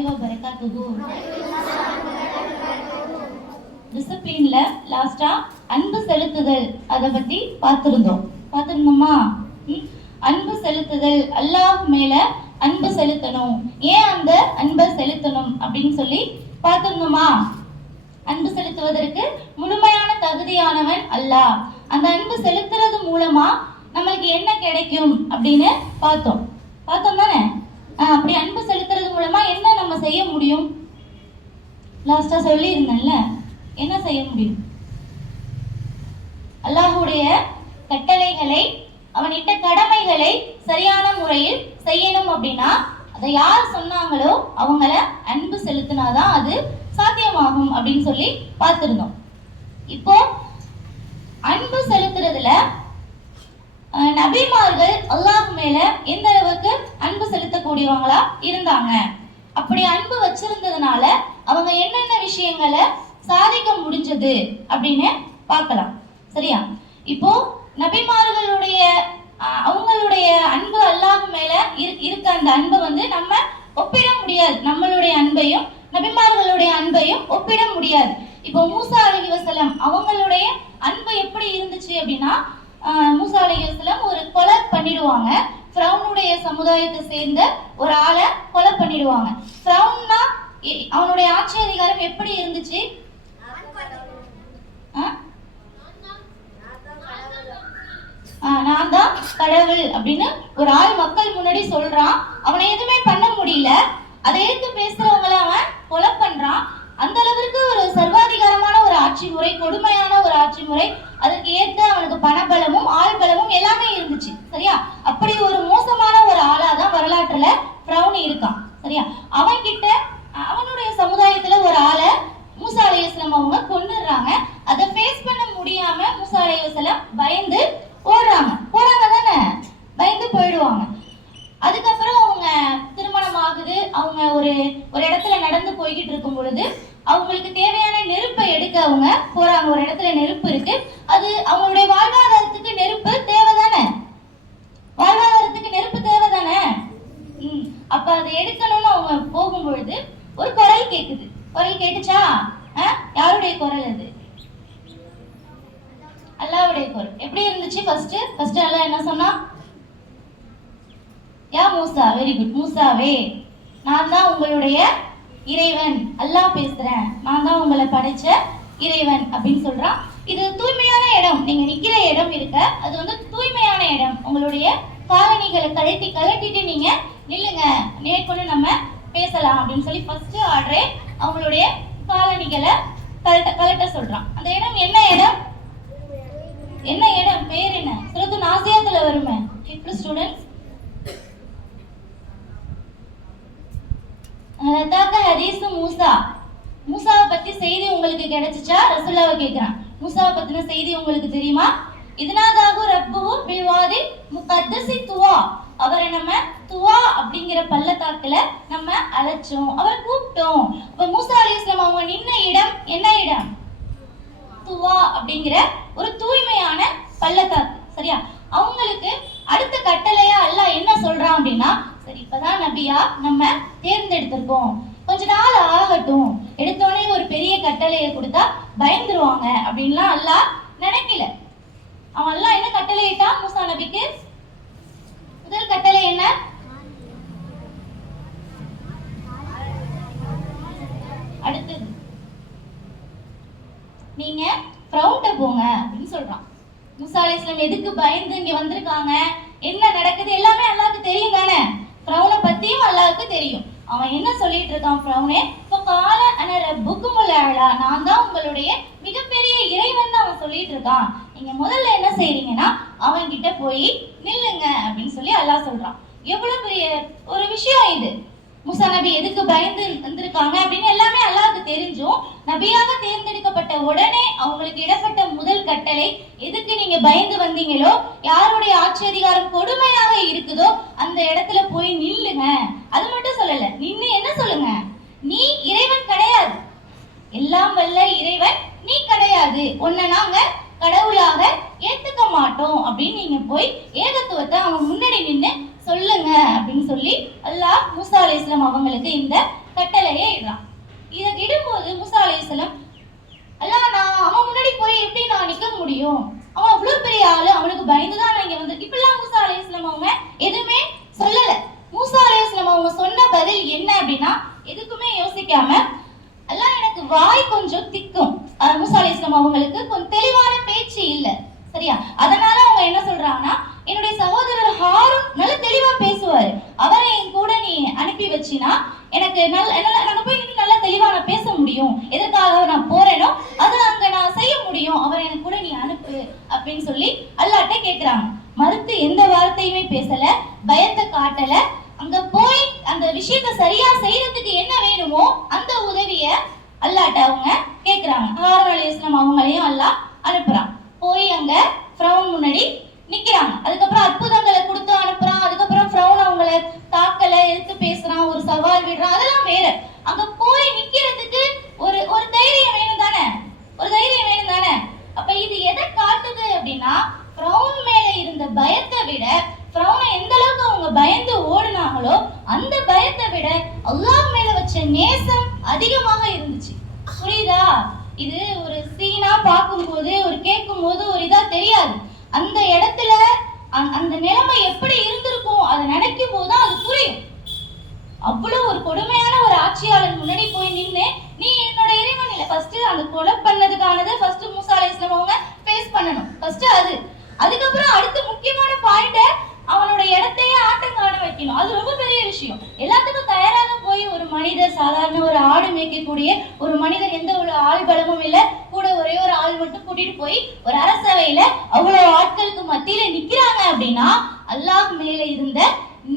வரஹ்மத்துல்லாஹி வபரகாத்துஹு. டிசிப்ளின்ல லாஸ்டா அன்பு செலுத்துதல் அதை பத்தி பார்த்திருந்தோமா? அன்பு செலுத்துதல், அல்லாஹ் மேல அன்பு செலுத்தணும். ஏன் அந்த அன்பை செலுத்தணும் அப்படின்னு சொல்லி பார்த்திருந்தோமா? அன்பு செலுத்துவதற்கு முழுமையான தகுதியானவன் அல்லாஹ். அந்த அன்பு செலுத்துறது மூலமா நம்மளுக்கு என்ன கிடைக்கும் அப்படின்னு பார்த்தோம் தானே? அப்படி அன்பு செலுத்துறது மூலமா என்ன நம்ம செய்ய முடியும்? லாஸ்டா சொல்லி இருந்தேன்ல, என்ன செய்ய முடியும்? அல்லாஹ்வுடைய கட்டளைகளை, அவன் இட்ட கடமைகளை சரியான முறையில் செய்யணும். அப்படின்னா அதை யார் சொன்னாங்களோ அவங்கள அன்பு செலுத்தினாதான் அது சாத்தியமாகும் அப்படின்னு சொல்லி பார்த்திருந்தோம். இப்போ அன்பு செலுத்துறதுல நபிமார்கள் அல்லாஹ் மேல எந்த அளவுக்கு அன்பு செலுத்தக்கூடியவங்களா இருந்தாங்க, அப்படி அன்பு வச்சிருந்ததுனால அவங்க என்னென்ன விஷயங்களை சாதிக்க முடிஞ்சது அப்படின்னு பார்க்கலாம். சரியா? இப்போ நபிமார்களுடைய அவங்களுடைய அன்பு அல்லாஹ் மேல இருக்க அந்த அன்பை நம்ம ஒப்பிட முடியாது. நம்மளுடைய அன்பையும் நபிமார்களுடைய அன்பையும் ஒப்பிட முடியாது. இப்போ மூசா அலைஹிஸ்ஸலாம் அவங்களுடைய அன்பு எப்படி இருந்துச்சு அப்படின்னா, மூசா அலைஹிஸ்ஸலாம் ஒரு கொலை பண்ணிடுவாங்க. ஃபிரௌனுடைய சமுதாயத்தை சேர்ந்த ஒரு ஆளை கொலை பண்ணிடுவாங்க. ஃபிரௌன்னா அவனுடைய ஆட்சி அதிகாரம் எப்படி இருந்துச்சு? நான் தான் கடவுள் அப்படின்னு ஒரு ஆள் மக்கள் முன்னாடி சொல்றான். அவனை எதுவுமே பண்ண முடியல. அதை எடுத்து பேசுறவங்கள அவன் கொலை பண்றான். அந்த அளவிற்கு ஒரு சர்வாதிகாரமான ஒரு ஆட்சி முறை, கொடுமையான ஒரு ஆட்சி முறை, அதுக்கு ஏற்ற அவனுக்கு பணபலமும் ஆள் பலமும் எல்லாமே இருந்துச்சு. சரியா? அப்படி ஒரு மோசமான ஒரு ஆளாதான் வரலாற்றுல ஃபிரௌன் இருக்கான். சரியா? அவன் கிட்ட அவனுடைய சமுதாயத்துல ஒரு ஆளை மூசா அலைஹிஸ்ஸலாம் அவங்க கொன்னுடுறாங்க. அதை ஃபேஸ் பண்ண முடியாம மூசா அலைஹிஸ்ஸலாம் பயந்து போறாங்க தானே, பயந்து போயிடுவாங்க. அதுக்கப்புறம் அவங்க திருமணம் ஆகுது. அவங்க ஒரு இடத்துல நடந்து போய்கிட்டு இருக்கும் பொழுது அவங்களுக்கு தேவையான நெருப்பை எடுக்க அவங்க போறாங்க. ஒரு இடத்துல நெருப்பு இருக்கு. அது அவங்களுடைய வாழ்வாதாரத்துக்கு நெருப்பு தேவைதானே, அப்ப அதை எடுக்கணும்னு அவங்க போகும் பொழுது ஒரு குரல் கேக்குது. குரல் கேட்டுச்சா? யாருடைய குரல் அது? அல்லாஹ்வுடைய குரல். எப்படி இருந்துச்சு? ஃபர்ஸ்ட் அல்லாஹ் என்ன சொன்னா? யா மூசா, வெரி குட், மூசாவே நான் தான் உங்களுடைய இறைவன், அல்லாஹ் பேசுறேன், நான் தான் உங்களை படைச்ச இறைவன் அப்படின்னு சொல்றான். இது தூய்மையான இடம், நீங்க நிக்கிற இடம் இருக்க அது தூய்மையான இடம். உங்களுடைய காலணிகளை கழட்டிட்டு நீங்க நில்லுங்க, நேர்கொண்டு நம்ம பேசலாம் அப்படின்னு சொல்லி ஃபர்ஸ்ட் ஆர்டரே அவங்களுடைய காலணிகளை கழட்ட சொல்றான். அந்த இடம் என்ன இடம்? பேர் என்ன? சூரத்து நாசியாத்துல வருமே. ஸ்டூடெண்ட்ஸ், ஹதீஸ் மூசாவை பத்தி செய்தி உங்களுக்கு கிடைச்சிச்சா? ரசூலுல்லாஹ் கேக்குறான். மூசாவை பத்தின செய்தி உங்களுக்கு தெரியுமா? இதுனாதாகு ரப்புஹு பில்வாதி முகத்தஸி துவா. அவரை நம்ம துவா அப்படிங்கிற பள்ளத்தாக்குல நம்ம அழைச்சோம், அவரை கூப்பிட்டோம். அப்ப மூசா அலைஹிஸ்ஸலாம் அவங்க நின்ன இடம் என்ன இடம்? துவா அப்படிங்கிற ஒரு தூய்மையான பள்ளத்தாக்கு. சரியா? அவங்களுக்கு அடுத்த கட்டளையா அல்லாஹ் என்ன சொல்றான் அப்படின்னா, சரி இப்பதான் நபியா நம்ம தேர்ந்தெடுத்திருக்கோம், கொஞ்ச நாள் ஆகட்டும், எடுத்தோடனே ஒரு பெரிய கட்டளையை கொடுத்தா பயந்துருவாங்க அப்படின்லாம் அல்லாஹ் நினைக்கல. அவன் அல்லாஹ் என்ன கட்டளையிட்டான் மூசா நபிக்கு? முதல் கட்டளை என்ன? அடுத்தது நீங்க ஃபிரௌன்ட்ட போங்க அப்படின்னு சொல்றான். மூசா அலைஹிஸ்ஸலாம் எதுக்கு பயந்து இங்க வந்திருக்காங்க, என்ன நடக்குது எல்லாமே அல்லாஹ்க்கு தெரியும் தானே. ஃபிரௌனை பத்தியும் அல்லாஹ்க்கு தெரியும். அவன் என்ன சொல்லிட்டு இருக்கான்? ஃபிரௌனே ஃபகால அன ரப்புக்குமுல் அலா, நான் தான் உங்களுடைய மிகப்பெரிய இறைவன் அவன் சொல்லிட்டு இருக்கான். நீங்க முதல்ல என்ன செய்றீங்கன்னா அவன் கிட்ட போய் நில்லுங்க அப்படின்னு சொல்லி அல்லாஹ் சொல்றான். எவ்வளவு பெரிய ஒரு விஷயம் இது. மூசா நபி எதுக்கு பயந்து வந்திருக்காங்க அப்படின்னு எல்லாமே அல்லாஹ்க்கு தெரிஞ்சும் நபியாக தேர்ந்தெடுக்கப்பட்ட உடனே அவங்களுக்கு இடப்பட்ட முதல் கட்டளை, எதுக்கு நீங்க பயந்து வந்தீங்களோ, யாருடைய ஆட்சி அதிகாரம் கொடுமையாக இருக்குதோ அந்த இடத்துல போய் நில்லுங்க. அது மட்டும் சொல்லல, நின்னு என்ன சொல்லுங்க? நீ இறைவன் கிடையாது, எல்லாம் வல்ல இறைவன் நீ கிடையாது, உன்னை நாங்க கடவுளாக ஏத்துக்க மாட்டோம் அப்படின்னு நீங்க போய் ஏகத்துவத்தை அவங்க முன்னாடி நின்று சொல்லுங்க அப்படின்னு சொல்லி அல்லாஹ் மூசா அலைஹிஸ்ஸலாம் அவங்களுக்கு இந்த கட்டளையே இடுறான். இதை இடும்போது மூசா அலைஹிஸ்ஸலாம், அல்லாஹ் நான் அவன் முன்னாடி போய் எப்படி நான் நிக்க முடியும், அவன் அவ்வளவு பெரிய ஆளு, அவனுக்கு பயந்துதான் நான் இங்க வந்து இப்படிலாம் மூசா அலைஹிஸ்ஸலாம் அவங்க எதுவுமே சொல்லல. மூசா அலைஹிஸ்ஸலாம் அவங்க சொன்ன பதில் என்ன அப்படின்னா, எதுக்குமே யோசிக்காம, அல்லாஹ் எனக்கு வாய் கொஞ்சம் திக்கும், மூசா அலைஹிஸ்ஸலாம் அவங்களுக்கு கொஞ்சம் தெளிவான பேச்சு இல்ல, சரியா? அதனால அவங்க என்ன சொல்றாங்கன்னா, என்னுடைய சகோதரர் ஹாரூன் நல்ல தெளிவா பேசுவாரு, அவரை என் கூட நீ அனுப்பி வச்சினா எனக்கு நாங்க போய் இன்னும் நல்லா தெளிவா நான் பேச முடியும், எதற்காக நான் போறேனோ அதை அங்க நான் செய்ய முடியும், அவரை எனக்கு கூட நீ அனுப்பு அப்படின்னு சொல்லி அல்லாஹ்ட்ட கேக்குறாங்க. மறுத்து எந்த வார்த்தையுமே பேசல, பயத்தை காட்டல. அங்க போய் அந்த விஷயத்தை சரியா செய்யறதுக்கு என்ன வேணுமோ அந்த உதவிய அல்லாஹ்ட்ட அவங்க கேக்குறாங்க. ஹாரூன் அலைஹிஸ்ஸலாம் அவங்களையும் அல்லாஹ் அனுப்புறான். போய் அங்க ஃபிரௌன் முன்னாடி நிக்கிறாங்க. அதுக்கப்புறம் அற்புதங்களை கொடுத்து அனுப்புறான். அதுக்கப்புறம் ஃபிரௌன் அவங்கள தாக்கல, எதிர்த்து பேசுறான், ஒரு சவால் விடுறான், அதெல்லாம் வேற. அங்க போய் நிக்கிறதுக்கு ஒரு ஒரு தைரியம் வேணும் தானே, ஒரு தைரியம் வேணும் தானே. அப்ப இது எதை காட்டுது அப்படின்னா, ஃபிரௌன் மேல இருந்த பயத்தை விட, ஃபிரௌனை எந்த அளவுக்கு அவங்க பயந்து ஓடுனாங்களோ அந்த பயத்தை விட அல்லாஹ் மேல வச்ச நேசம் அதிகமாக இருந்துச்சு. புரியுதா? இது ஒரு சீனா பார்க்கும்போது, ஒரு கேட்கும் போது ஒரு இதா தெரியாது. அந்த இடத்துல அந்த நிலைமை எப்படி இருந்திருக்கும் அதை நினைக்கும் போதுதான் அது புரியும். அவ்வளவு ஒரு கொடுமையான ஒரு ஆட்சியாளர் முன்னாடி போய் நின்று, நீ என்னோட இறைவன் இல்ல, ஃபர்ஸ்ட் அந்த கொலை பண்ணதுக்கானது ஃபர்ஸ்ட் மூசா அலைஹிஸ்ஸலாம் அவங்க ஃபேஸ் பண்ணணும், ஃபர்ஸ்ட் அது. அதுக்கப்புறம் அடுத்து முக்கியமான பாயிண்ட், அவனோட இடத்தையே ஆட்டம் காண வைக்கணும். அது ரொம்ப பெரிய விஷயம். எல்லாத்துக்கும் தயாராக போய் ஒரு மனிதர், சாதாரண ஒரு ஆடு மேய்க்கக்கூடிய ஒரு மனிதர், எந்த ஒரு ஆள் பலமும் இல்லை, கூட ஒரே ஒரு ஆள் மட்டும் கூட்டிட்டு போய் ஒரு அரசவையில அவ்வளவு ஆட்களுக்கு மத்தியில நிக்கிறாங்க அப்படின்னா அல்லாஹ் மேல இருந்த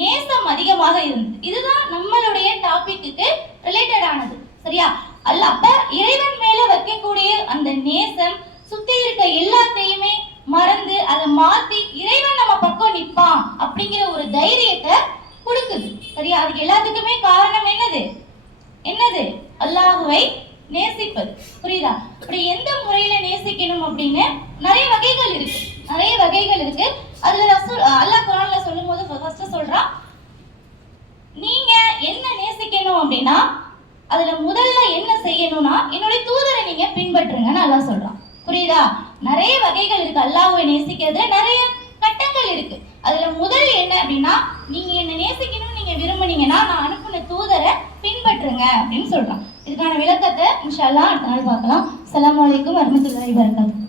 நேசம் அதிகமாக இருந்தது. இதுதான் நம்மளுடைய டாபிக்கு ரிலேட்டட் ஆனது, சரியா? அப்ப இறைவன் மேல வைக்கக்கூடிய அந்த நேசம் சுத்தி இருக்க எல்லாத்தையுமே மறந்து அதை மாத்தி இறைவன் நம்ம பக்கம் நிப்பான் அப்படிங்கிற ஒரு தைரியத்தை கொடுக்குது, சரியா? அதுக்கு எல்லாத்துக்குமே காரணம் என்னது? அல்லாஹுவை நேசிப்பது, புரியுதா? அப்படி எந்த முறையில நேசிக்கணும் அப்படின்னு நிறைய வகைகள் இருக்கு. அதுல அல்லாஹ் குர்ஆன்ல சொல்லும் போது ஃபர்ஸ்ட் சொல்றான், நீங்க என்ன நேசிக்கணும் அப்படின்னா அதுல முதல்ல என்ன செய்யணும்னா என்னுடைய தூதரை நீங்க பின்பற்றுங்கன்னு அல்லாஹ் சொல்றான். புரியுதா? நிறைய வகைகள் இருக்கு அல்லாஹ்வை நேசிக்கிறதுல, நிறைய கட்டங்கள் இருக்கு. அதுல முதல் என்ன அப்படின்னா, நீங்க என்ன நேசிக்கணும்னு நீங்க விரும்புனீங்கன்னா நான் அனுப்புன தூதரை பின்பற்றுங்க அப்படின்னு சொல்றான். இதுக்கான விளக்கத்தை இன்ஷா அல்லாஹ் அடுத்த நாள் பார்க்கலாம். அஸ்ஸலாமு அலைக்கும் வரஹ்மத்துல்லாஹி வபரகாத்துஹு.